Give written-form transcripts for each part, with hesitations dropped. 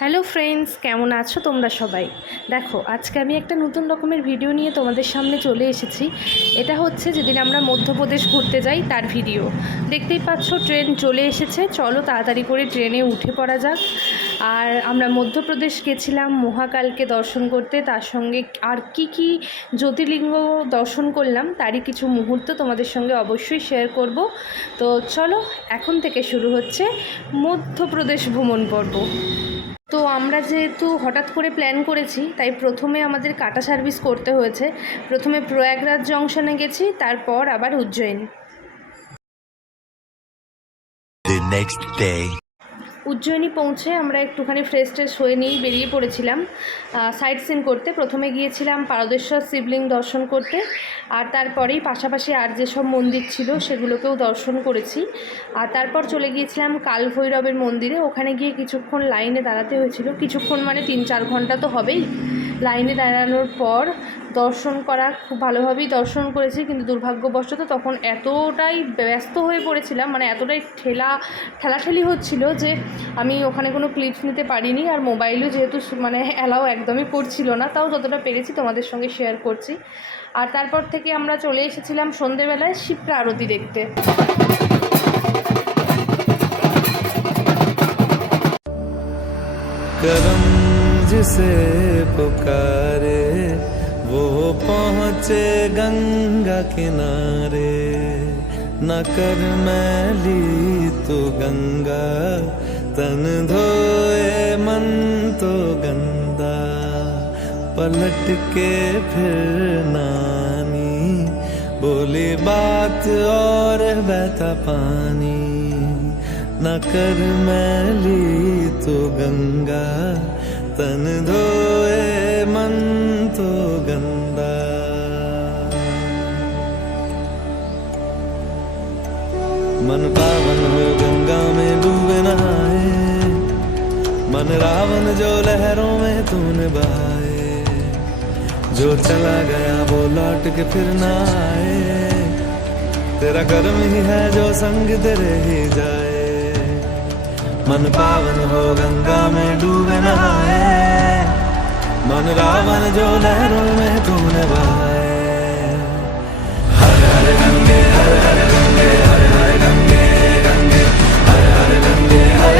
Hello friends, কেমন আছো তোমরা সবাই? দেখো, আজকে আমি একটা নতুন রকমের ভিডিও নিয়ে তোমাদের সামনে চলে এসেছি। এটা হচ্ছে যেদিন আমরা মধ্যপ্রদেশ ঘুরতে যাই তার ভিডিও। দেখতেই পাচ্ছ ট্রেন চলে এসেছে, চলো তাড়াতাড়ি করে ট্রেনে উঠে পড়া যাক। আর আমরা মধ্যপ্রদেশ গেছিলাম মহাকালকে দর্শন করতে, তার সঙ্গে আর কি জ্যোতির্লিঙ্গ দর্শন করলাম তারই কিছু মুহূর্ত তোমাদের সঙ্গে অবশ্যই শেয়ার করব। তো চলো, এখন থেকে শুরু হচ্ছে মধ্যপ্রদেশ ভ্রমণ পর্ব। তো আমরা যেহেতু হঠাৎ করে প্ল্যান করেছি, তাই প্রথমে আমাদের কাটা সার্ভিস করতে হয়েছে। প্রথমে প্রয়াগরাজ জংশনে গেছি, তারপর আবার উজ্জয়িনী। উজ্জয়িনী পৌঁছে আমরা একটুখানি ফ্রেশ ট্রেশ হয়ে নিয়েই বেরিয়ে পড়েছিলাম সাইট সিন করতে। প্রথমে গিয়েছিলাম পারদেশ্বর শিবলিঙ্গ দর্শন করতে, আর তারপরেই পাশাপাশি আর যেসব মন্দির ছিল সেগুলোকেও দর্শন করেছি। আর তারপর চলে গিয়েছিলাম কাল ভৈরবের মন্দিরে। ওখানে গিয়ে কিছুক্ষণ লাইনে দাঁড়াতে হয়েছিল, কিছুক্ষণ মানে 3-4 ঘন্টা তো হবেই। লাইনে দাঁড়ানোর পর দর্শন করা খুব ভালোভাবেই দর্শন করেছি, কিন্তু দুর্ভাগ্যবশত তখন এতটাই ব্যস্ত হয়ে পড়েছিলাম, মানে এতটাই ঠেলাঠেলি হচ্ছিল যে আমি ওখানে কোনো ক্লিপস নিতে পারিনি। আর মোবাইলও যেহেতু মানে অ্যালাও একদমই করছিল না, তাও যতটা পেরেছি তোমাদের সঙ্গে শেয়ার করছি। আর তারপর থেকে আমরা চলে এসেছিলাম সন্ধেবেলায় শিপ্রা আরতি দেখতে। करम जिसे पुकारे वो पहुँचे गंगा किनारे, न कर मैली तो गंगा तन धोए मन तो गंदा, पलट के फिर नानी बोली बात और बहता पानी, न कर मैली तो गंगा तन धोए मन तो गंदा। मन पावन हो गंगा में डूबे नहाए, मन रावण जो लहरों में तूने बहाए, जो चला गया वो लौट के फिर ना आए, तेरा कर्म ही है जो संग तेरे ही जाए। मन पावन हो गंगा में डूबे नहाए, मन रावण जो लहरों में तूने बहाए। हर हर गंगे हर हर गंगे हर हर गंगे गंगे हर हर गंगे हर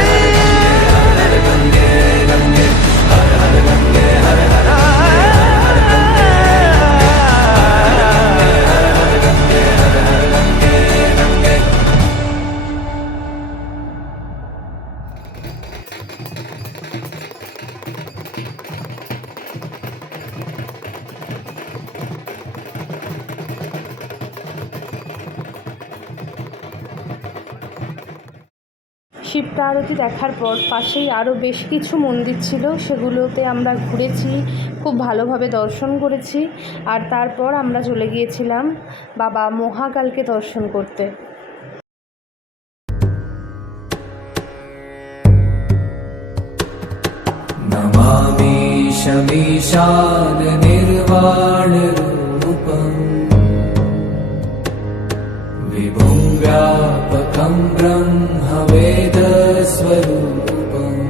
हर गंगे गंगे हर हर गंगे हर हर শিপ্রা আরতি দেখার পর পাশেই আরও বেশ কিছু মন্দির ছিল, সেগুলোতে আমরা ঘুরেছি, খুব ভালোভাবে দর্শন করেছি। আর তারপর আমরা চলে গিয়েছিলাম বাবা মহাকালকে দর্শন করতে। नमामि शमीशान निर्वाण रूपम् विभुं व्यापकं ब्रह्मवेदस्वरूपम्,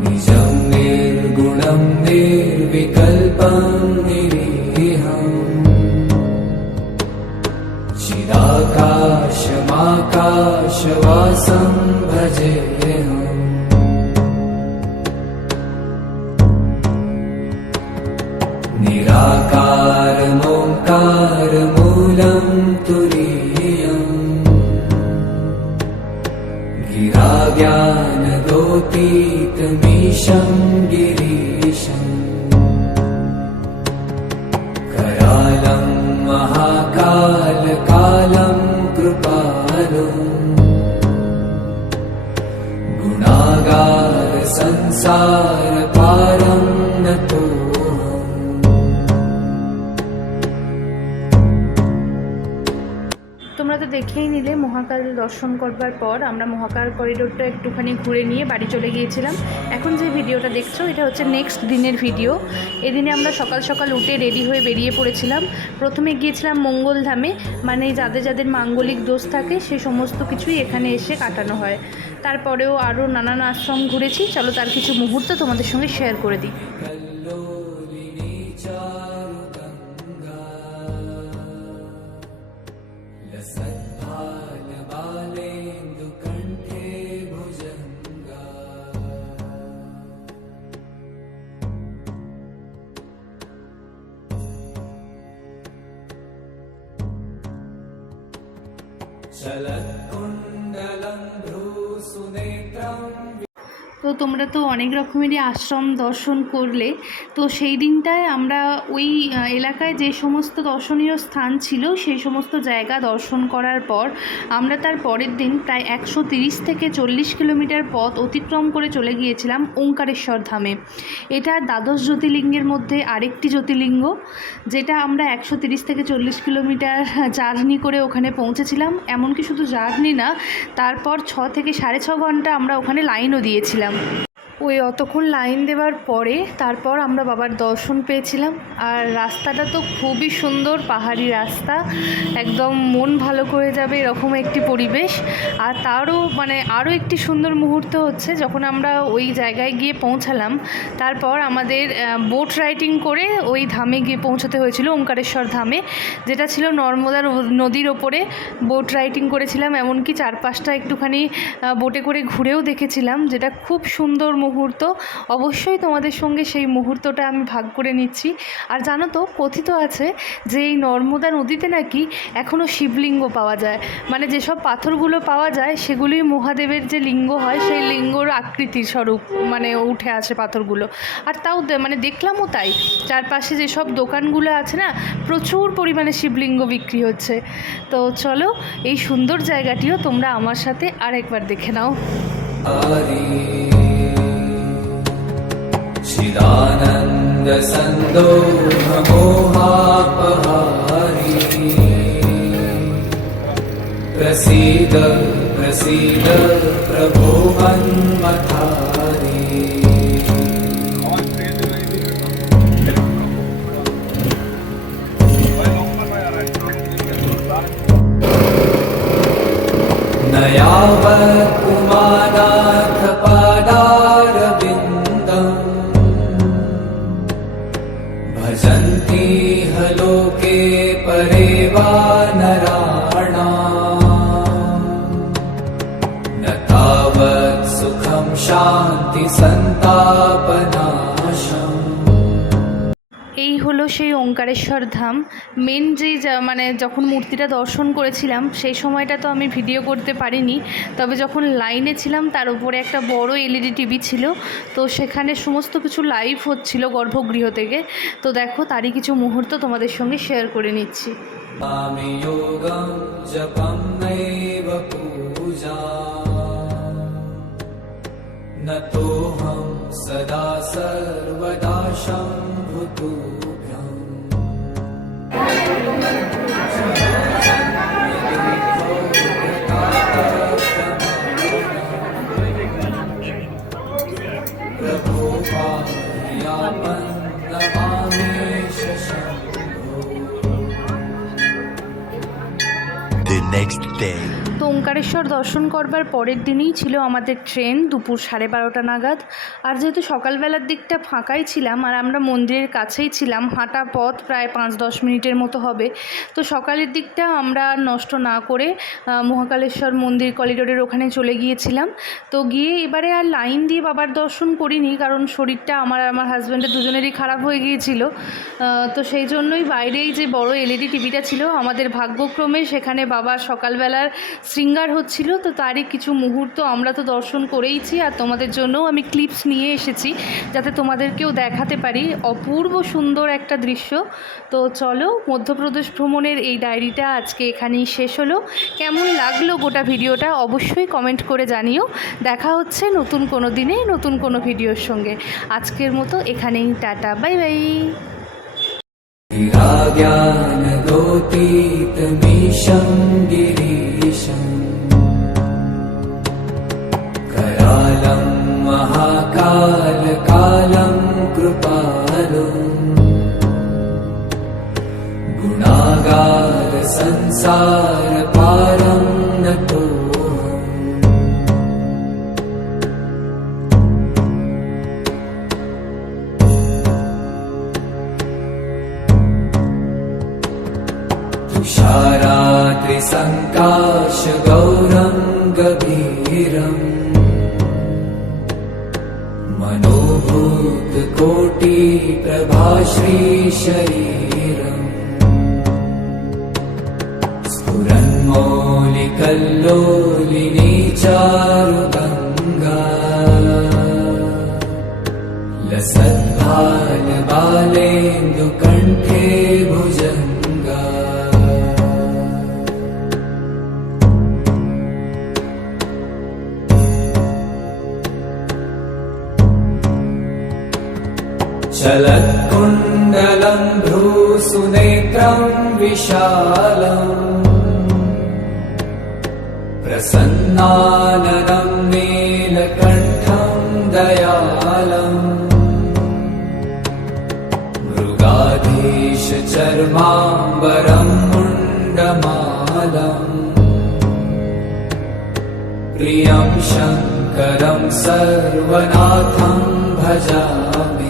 निजं निर्गुणं निर्विकल्पं निरीहम्, चिदाकाशमाकाशवासं भजेऽहम्। निराकारमोङ्कारमूलं तुरीयम्, गिराज्ञानदोतीतमीशं गिरीशम्, करालं महाकालकालं कृपालुम्, गुणागार संसार पारं नतो। তোমরা তো দেখেই নিলে মহাকাল দর্শন করবার পর আমরা মহাকাল করিডোরটা একটুখানি ঘুরে নিয়ে বাড়ি চলে গিয়েছিলাম। এখন যে ভিডিওটা দেখছো এটা হচ্ছে নেক্সট দিনের ভিডিও। এদিনে আমরা সকাল সকাল উঠে রেডি হয়ে বেরিয়ে পড়েছিলাম। প্রথমে গিয়েছিলাম মঙ্গলধামে, মানে যাদের যাদের মাঙ্গলিক দোষ থাকে সে সমস্ত কিছুই এখানে এসে কাটানো হয়। তারপরেও আরও নানান আশ্রম ঘুরেছি, চলো তার কিছু মুহূর্ত তোমাদের সঙ্গে শেয়ার করে দিই। তো তোমরা তো অনেক রকমেরই আশ্রম দর্শন করলে। তো সেই দিনটায় আমরা ওই এলাকায় যে সমস্ত দর্শনীয় স্থান ছিল সেই সমস্ত জায়গা দর্শন করার পর আমরা তার পরের দিন প্রায় 130 থেকে 40 কিলোমিটার পথ অতিক্রম করে চলে গিয়েছিলাম ওঙ্কারেশ্বর ধামে। এটা দ্বাদশ জ্যোতির্লিঙ্গের মধ্যে আরেকটি জ্যোতির্লিঙ্গ, যেটা আমরা 130 থেকে 40 কিলোমিটার জার্নি করে ওখানে পৌঁছেছিলাম। এমনকি শুধু জার্নি না, তারপর 6 থেকে 6.5 ঘন্টা আমরা ওখানে লাইনও দিয়েছিলাম। ওই অতক্ষণ লাইন দেওয়ার পরে তারপর আমরা বাবার দর্শন পেয়েছিলাম। আর রাস্তাটা তো খুবই সুন্দর, পাহাড়ি রাস্তা, একদম মন ভালো করে যাবে এরকম একটি পরিবেশ। আর তারও আরও একটি সুন্দর মুহূর্ত হচ্ছে যখন আমরা ওই জায়গায় গিয়ে পৌঁছালাম, তারপর আমাদের বোট রাইডিং করে ওই ধামে গিয়ে পৌঁছতে হয়েছিল, ওঙ্কারেশ্বর ধামে, যেটা ছিল নর্মদা নদীর ওপরে। বোট রাইডিং করেছিলাম, এমনকি চারপাশটা একটুখানি বোটে করে ঘুরেও দেখেছিলাম, যেটা খুব সুন্দর মুহূর্ত। অবশ্যই তোমাদের সঙ্গে সেই মুহূর্তটা আমি ভাগ করে নিচ্ছি। আর জানো তো, কথিত আছে যে এই নর্মদা নদীতে নাকি এখনও শিবলিঙ্গ পাওয়া যায়, মানে যেসব পাথরগুলো পাওয়া যায় সেগুলোই মহাদেবের যে লিঙ্গ হয় সেই লিঙ্গর আকৃতির স্বরূপ উঠে আসে পাথরগুলো। আর তাও দেখলামও তাই, চারপাশে যেসব দোকানগুলো আছে না, প্রচুর পরিমাণে শিবলিঙ্গ বিক্রি হচ্ছে। তো চলো এই সুন্দর জায়গাটিও তোমরা আমার সাথে আরেকবার দেখে নাও। चिदानन्द सन्दोह मोहापहारी प्रसीद प्रसीद प्रभो मन्मथारी न यावत् पुमानाथ पादारविन्दम् भजन्ति लोके परे वा नराणाम् न तावत् सुखं शान्ति सन्तापनाशम्। এই হলো সেই ওঙ্কারেশ্বর ধাম। মেন যেই যখন মূর্তিটা দর্শন করেছিলাম সেই সময়টা তো আমি ভিডিও করতে পারিনি, তবে যখন লাইনে ছিলাম তার উপরে একটা বড় এলইডি টিভি ছিল, তো সেখানে সমস্ত কিছু লাইভ হচ্ছিল গর্ভগৃহ থেকে। তো দেখো তারই কিছু মুহূর্ত তোমাদের সঙ্গে শেয়ার করে নিচ্ছি। আমি যোগং জপং নৈব পূজা নতোহং সদা সর্বদা শম্ভুতুভ্যং। প্রভো পায়াপন নমামি শম্ভো। The next day. তো ওঙ্কারেশ্বর দর্শন করবার পরের দিনই ছিল আমাদের ট্রেন দুপুর 12:30 নাগাদ। আর যেহেতু সকালবেলার দিকটা ফাঁকাই ছিলাম আর আমরা মন্দিরের কাছেই ছিলাম, হাঁটা পথ প্রায় 5-10 মিনিটের মতো হবে, তো সকালের দিকটা আমরা নষ্ট না করে মহাকালেশ্বর মন্দির করিডোরের ওখানে চলে গিয়েছিলাম। তো গিয়ে এবারে আর লাইন দিয়ে বাবার দর্শন করিনি, কারণ শরীরটা আমার হাজব্যান্ডের দুজনেরই খারাপ হয়ে গিয়েছিল। তো সেই জন্যই বাইরেই যে বড় এলইডি টিভিটা ছিল, আমাদের ভাগ্যক্রমে সেখানে বাবার সকালবেলার শৃঙ্গার হচ্ছিল, তো তারই কিছু মুহূর্ত আমরা তো দর্শন করেইছি আর তোমাদের জন্যও আমি ক্লিপস নিয়ে এসেছি যাতে তোমাদেরকেও দেখাতে পারি। অপূর্ব সুন্দর একটা দৃশ্য। তো চলো, মধ্যপ্রদেশ ভ্রমণের এই ডায়েরিটা আজকে এখানেই শেষ হলো। কেমন লাগলো গোটা ভিডিওটা অবশ্যই কমেন্ট করে জানিও। দেখা হচ্ছে নতুন কোনো দিনে নতুন কোনো ভিডিওর সঙ্গে। আজকের মতো এখানেই টাটা, বাই বাই। गिरा ज्ञान दोतीत मीशं गिरीशम् करालं महाकालकालं कृपालुं गुणागार संसारपारं नतोऽहम् तुषाराद्रिसङ्काशगौरं गभीरम् मनोभूतकोटिप्रभाश्रीशरीरम् स्फुरन्मौलिकल्लोलिनी चारुगङ्गा लसद्भालबालेन्दुकण्ठे भुजङ्गा चलत्कुण्डलं भ्रूसुनेत्रं विशालम् प्रसन्नाननं नीलकण्ठं दयालम् मृगाधीशचर्माम्बरं मुण्डमालम् प्रियं शङ्करं सर्वनाथं भजामि